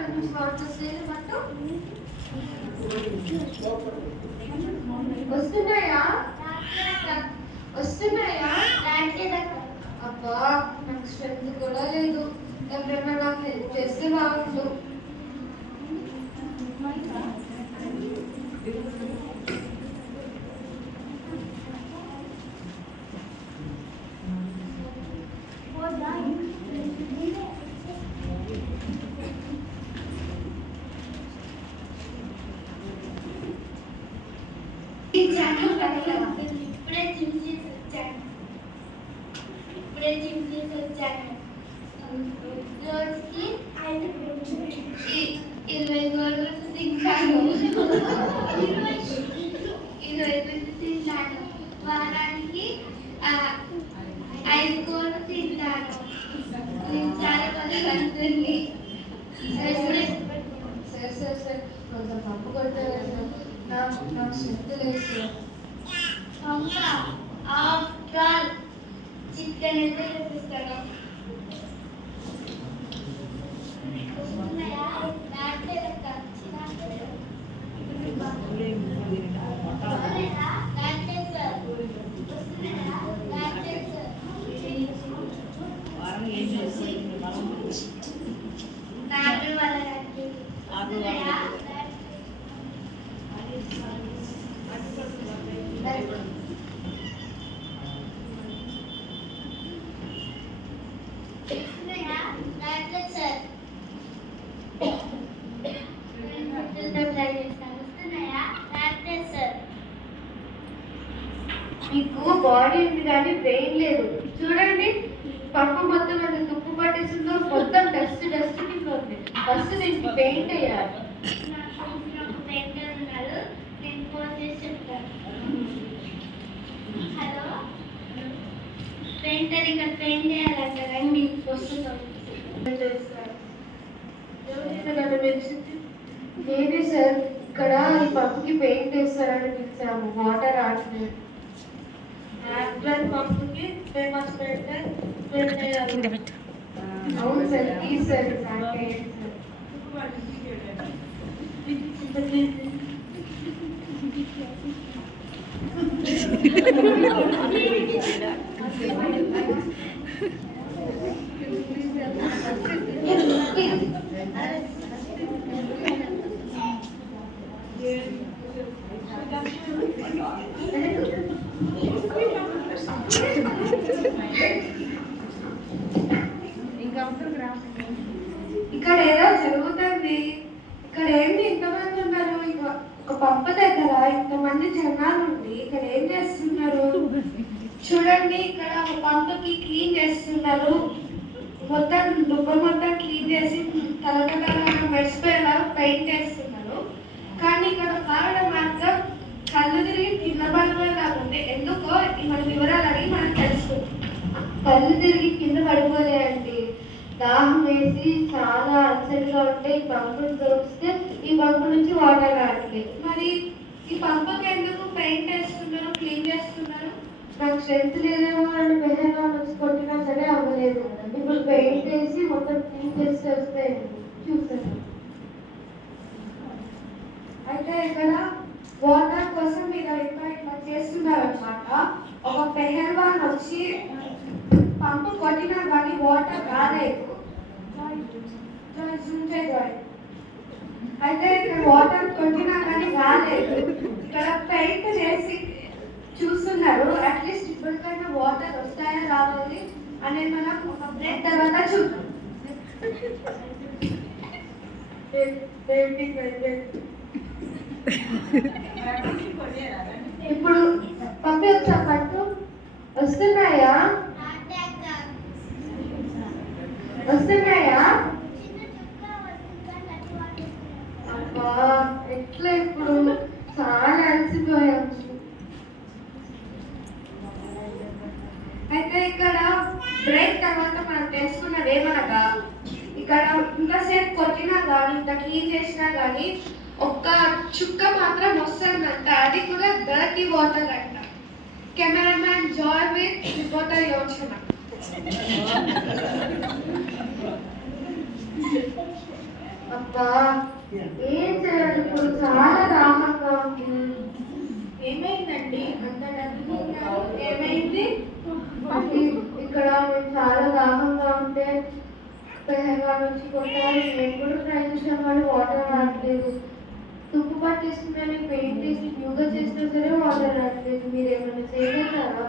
అక్కడ నుంచి వాటర్ వస్తాయి బట్టు వస్తున్నాయా వస్తున్నాయా? అబ్బా నాకు స్ట్రెంత్ కూడా లేదు. ఎవరైనా నాకు హెల్ప్ చేస్తే బాగుండు. ఇప్పుడే జిమ్ చేసి వచ్చాను. రోజుకి 20 రోజులు తింటాను. 20 రోజులు తింటాను. వారానికి 5 కూరలు తింటాను. నేను చాలా బలవంతుంది. సార్ కొంచెం పప్పు కొట్టారు. నాకు శక్తి లేదు సార్. ఆఫ్టర్ చికెన్ అయితే చూపిస్తాను. మీకు బాడీ ఉంది కానీ బ్రెయిన్ లేదు. చూడండి పప్పు మొత్తం అంత తుప్పు పట్టేసిందో, మొత్తం డస్ట్ కింద ఉంది. ఫస్ట్ దీనికి పెయింట్ వేయాలి. హలో పెయింటర్, ఇక్కడ పెయింట్ చేయాలంట. రండి వస్తున్నాం. నేనే సార్. ఇక్కడ ఈ పప్పుకి పెయింట్ వేస్తారని పిలిచాము. వాటర్ రావట్లేదు. పప్పుకి ఫేమస్ పెయింటర్ అవును సార్. ప్లీజ్ సార్ ఇక్కడ ఏదో జరుగుతుంది. ఇక్కడ ఏంటి ఇంతమంది ఉన్నారు? ఒక పంప దగ్గర ఇంతమంది జనాలు ఉండి ఇక్కడ ఏం చేస్తున్నారు? చూడండి, ఇక్కడ ఒక పంపకి క్లీన్ చేస్తున్నారు. మొత్తం దుబ్బ మొత్తం క్లీన్ చేసి తలకల మెరిసిపోయేలా పెయింట్ చేస్తున్నారు. కానీ ఇక్కడ కారణం మాత్రం కళ్ళు తిరిగి కింద పడిపోయేలాగా ఉంది. ఎందుకో మన వివరాలు అడిగి మనం తెలుసుకుంటాం. కళ్ళు తిరిగి కింద పడిపోయాయండి. దాహం వేసి చాలా అలసటగా ఉంటే ఈ పంపును దొరికితే ఈ పంపు నుంచి వాటర్ రావట్లేదు. మరి ఈ పంపుకి ఎందుకు పెయింట్ వేస్తున్నారు, క్లీన్ చేస్తున్నారు? నాకు స్ట్రెంత్ లేదేమో అని మెహంగా వచ్చి కొట్టినా సరే అవ్వలేదు. ఇప్పుడు పెయింట్ వేసి మొత్తం క్లీన్ చేసి వస్తే చూస్తాను. అయితే ఇక్కడ వాటర్ కోసం మీరు ఇట్లా చేస్తున్నారు అనమాట. ఒక పెహల్వాన్ వచ్చి పంపు కొట్టినా కానీ వాటర్ రాలేదు. అయితే ఇక్కడ వాటర్ కొట్టినా కానీ రాలేదు. ఇక్కడ పెయింట్ చేసి చూస్తున్నారు. అట్లీస్ట్ ఇప్పటికైనా వాటర్ వస్తాయా రావాలి అనేది మనం ఒక బ్రేక్ తర్వాత చూద్దాం. ఇప్పుడు పంపి వచ్చా పట్టు వస్తున్నాయా? వస్తున్నాయా? అబ్బా ఎట్లా ఇప్పుడు చాలా అలసిపోయాము. అయితే ఇక్కడ బ్రేక్ తర్వాత మనం తెలుసుకున్నది ఏమనగా, ఇక్కడ ఇంతసేపు కొట్టినా కానీ ఇంత క్లీన్ చేసినా కానీ ఒక్క చుక్క మాత్రం వస్తుందంట. అది కూడా డర్టీ వాటర్ అంట. కెమెరామ్యాన్ జాయ్ విత్ రిపోర్టర్ యోచన. అబ్బా ఏం చేయాలి ఇప్పుడు చాలా దాహంగా ఉంది. ఏమైందండి అంత డబ్బులు? ఏమైంది? ఇక్కడ మేము చాలా దాహంగా ఉంటే పెహల్వాన్ వచ్చి కొట్టారు. మేము కూడా ట్రై చేసాం కానీ వాటర్ రావట్లేదు. తుప్పు పట్టేస్తుందని పెయింట్ వేసి న్యూగా చేసినా సరే వాటర్ రావట్లేదు. మీరు ఏమైనా చేయగలరా?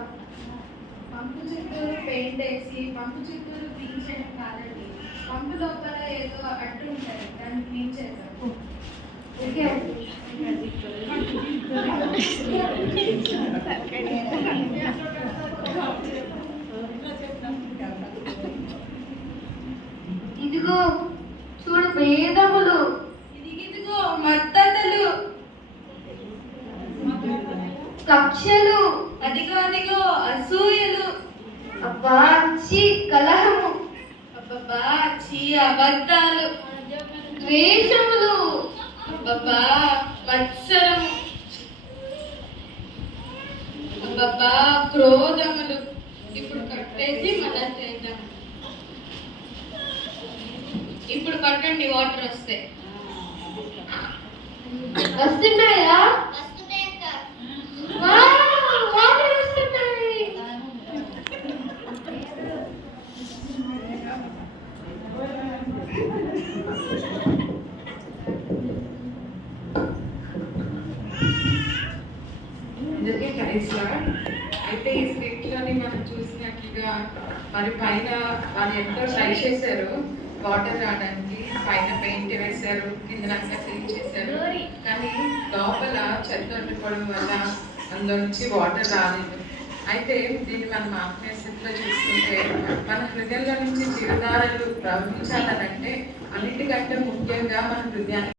పంపు చుట్టూరు పెయింట్ వేసి పంపు చుట్టూరు క్లీన్ చేయడం కాదండి, పంపు లోపల ఏదో అడ్డు ఉంటుంది, దాన్ని క్లీన్ చేద్దాం. ఓకే అండి. ఇదిగో చూడు వేదములు, ఇదిగో మత్తలు, కక్షలు, అదిగో అసూయలు, అబ్బా ఛీ కలహము, అబ్బబ్బా చీ అబద్ధాలు, ద్వేషములు, అబ్బబ్బా మత్సరము, అబ్బబ్బా క్రోధములు. ఇప్పుడు కట్టేసి మళ్ళా చేద్దాం. ఇప్పుడు పట్టండి, వాటర్ వస్తే. వస్తున్నాయా? వాటర్ వస్తున్నాయి. అందుకే క్రైస్లా అయితే ఈ స్క్రిప్ట్ లోని మనం చూసినట్లుగా మరి పైన వాళ్ళు ఎంతో ట్రై చేశారు వాటర్ రావడానికి, పైన పెయింట్ వేశారు, కిందనంతా క్లీన్ చేశారు, కానీ లోపల చెత్త ఉండిపోవడం వల్ల అందులో నుంచి వాటర్ రాలేదు. అయితే దీన్ని మనం ఆత్మీయ స్థితిలో చూసుకుంటే మన హృదయంలో నుంచి జీవధారలు ప్రవహించాలనంటే అన్నిటికంటే ముఖ్యంగా మన హృదయాన్ని